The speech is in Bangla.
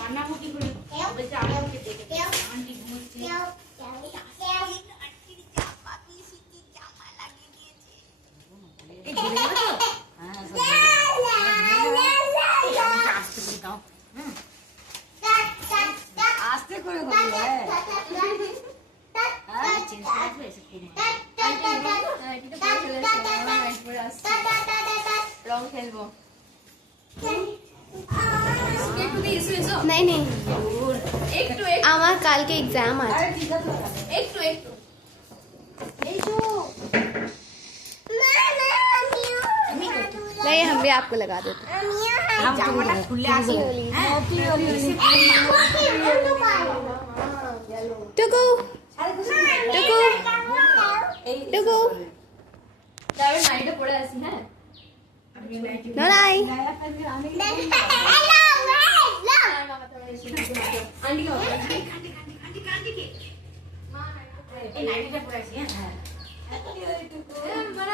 বান্নামুটি করে বলছে আন্টি দেখে আন্টি ঘুমোচ্ছে আস্তে করে রং খেলবো नहीं नहीं আমার কালকে एग्जाम আছে একটু नहीं हम भी आपको लगा देते জামাটা খুলে আসি टुकु टुकु टुकु তবে নাইটা পড়ে আসি হ্যাঁ नो नाई আন্টি কে এই নাইটিটা পরে আসি হ্যাঁ